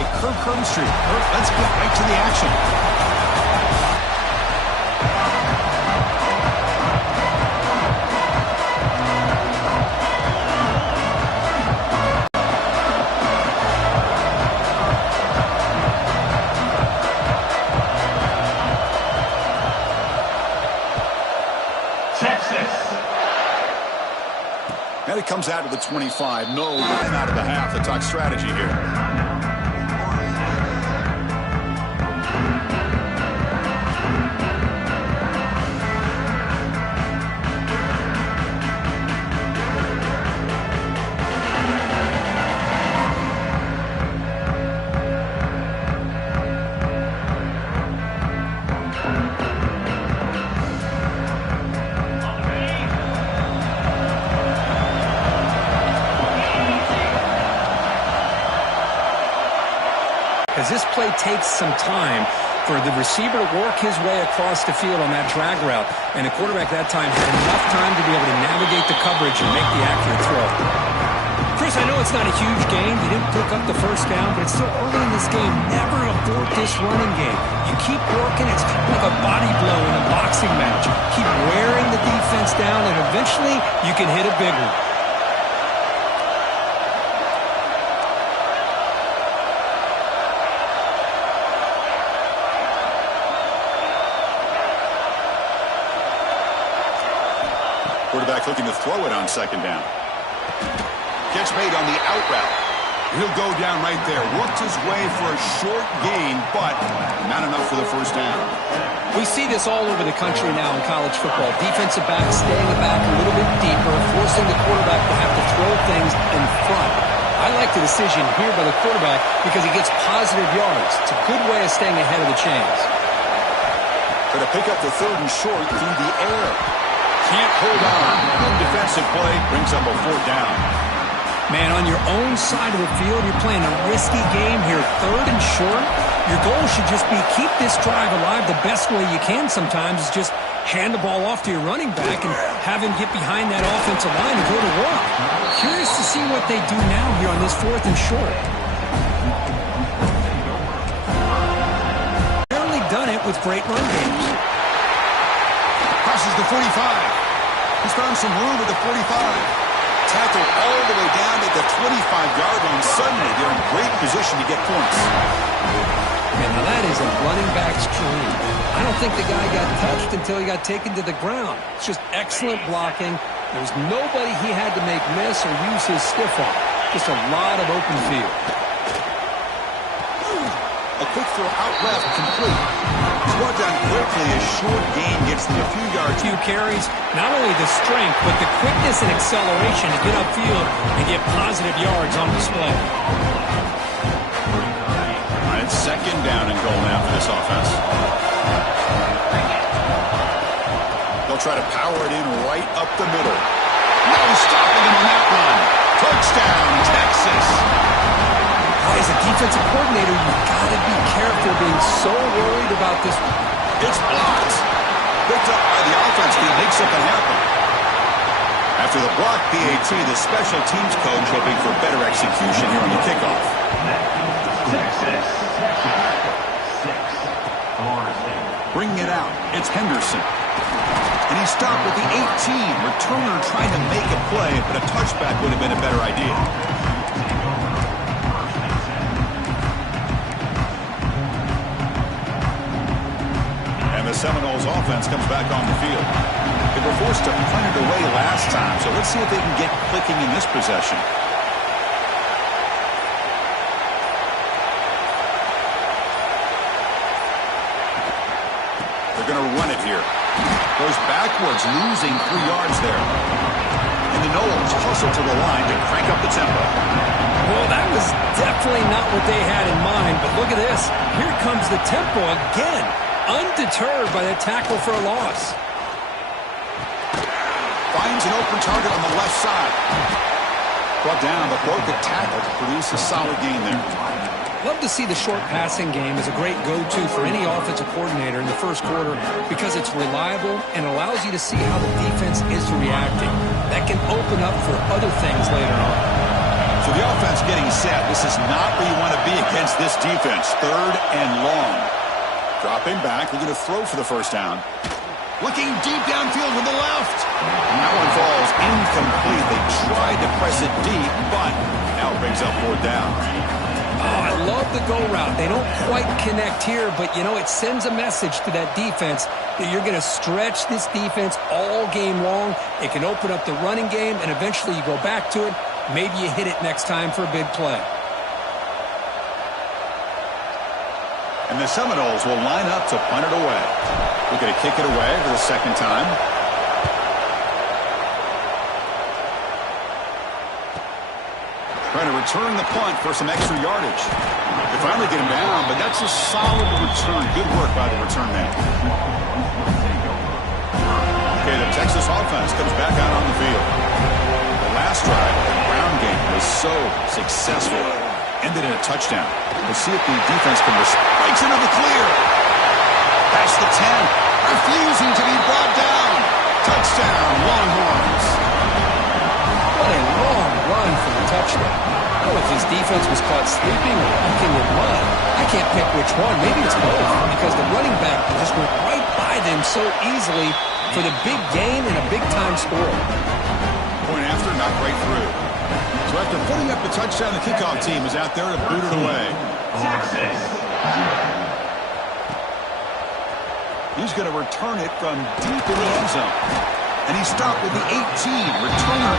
by Kirk Herbstreit. Kirk, let's get right to the action. And it comes out to the 25. No line out of the half. The talk strategy here. As this play takes some time for the receiver to work his way across the field on that drag route, and the quarterback that time had enough time to be able to navigate the coverage and make the accurate throw. Chris, I know it's not a huge gain. You didn't pick up the first down, but it's still early in this game. Never abort this running game. You keep working. It's kind of like a body blow in a boxing match. Keep wearing the defense down, and eventually you can hit a big one. Quarterback looking to throw it on second down. Catch made on the out route. He'll go down right there. Worked his way for a short gain, but not enough for the first down. We see this all over the country now in college football. Defensive backs staying back a little bit deeper, forcing the quarterback to have to throw things in front. I like the decision here by the quarterback because he gets positive yards. It's a good way of staying ahead of the chains. Going to pick up the third and short through the air. Can't hold on. Good defensive play brings up a fourth down. Man, on your own side of the field, you're playing a risky game here. Third and short. Your goal should just be keep this drive alive the best way you can sometimes is just hand the ball off to your running back and have him get behind that offensive line and go to work. Curious to see what they do now here on this fourth and short. Barely done it with great run games. Crosses the 45. He's found some room at the 45. Tackled all the way down at the 25-yard line. Suddenly, they're in great position to get points. Man, now that is a running back's dream. I don't think the guy got touched until he got taken to the ground. It's just excellent blocking. There's nobody he had to make miss or use his stiff arm. Just a lot of open field. A quick throw out left, complete. Brought down quickly. A short gain gets them a few yards. Few carries, not only the strength, but the quickness and acceleration to get upfield and get positive yards on display. All right, it's second down and goal now for this offense. They'll try to power it in right up the middle. No stopping him on that run. Touchdown, Texas. As a defensive coordinator, you've got to be careful being so worried about this. It's blocked. Picked up by the offense. Can he make something happen? After the block PAT, the special teams coach hoping for better execution here on the kickoff. Bringing it out. It's Henderson. And he stopped at the 18. Returner trying to make a play, but a touchback would have been a better idea. The Seminoles offense comes back on the field. They were forced to punt it away last time, so let's see if they can get clicking in this possession. They're going to run it here. Goes backwards, losing 3 yards there. And the Noles hustle to the line to crank up the tempo. Well, that was definitely not what they had in mind, but look at this. Here comes the tempo again. Undeterred by that tackle for a loss. Finds an open target on the left side. Brought down, but broke the tackle to produce a solid gain there. Love to see the short passing game as a great go-to for any offensive coordinator in the first quarter because it's reliable and allows you to see how the defense is reacting. That can open up for other things later on. So the offense getting set. This is not where you want to be against this defense. 3rd and long. Dropping back, looking to throw for the first down. Looking deep downfield with the left. And that one falls incomplete. They tried to press it deep, but now it brings up 4th down. Oh, I love the go route. They don't quite connect here, but, you know, it sends a message to that defense that you're going to stretch this defense all game long. It can open up the running game, and eventually you go back to it. Maybe you hit it next time for a big play. And the Seminoles will line up to punt it away. We're going to kick it away for the 2nd time. Trying to return the punt for some extra yardage. They finally get him down, but that's a solid return. Good work by the return man. Okay, the Texas offense comes back out on the field. The last drive, the ground game was so successful. Ended in a touchdown. Let's see if the defense can breaks into the clear. Past the 10. Refusing to be brought down. Touchdown, Longhorns. What a long run for the touchdown. I don't know if his defense was caught sleeping or walking in mud. I can't pick which one. Maybe it's both, because the running back just went right by them so easily for the big gain and a big-time score. Point after, knocked right through. So after putting up the touchdown, the kickoff team is out there to boot it away. Texas. He's going to return it from deep in the end zone. And he stopped with the 18, returning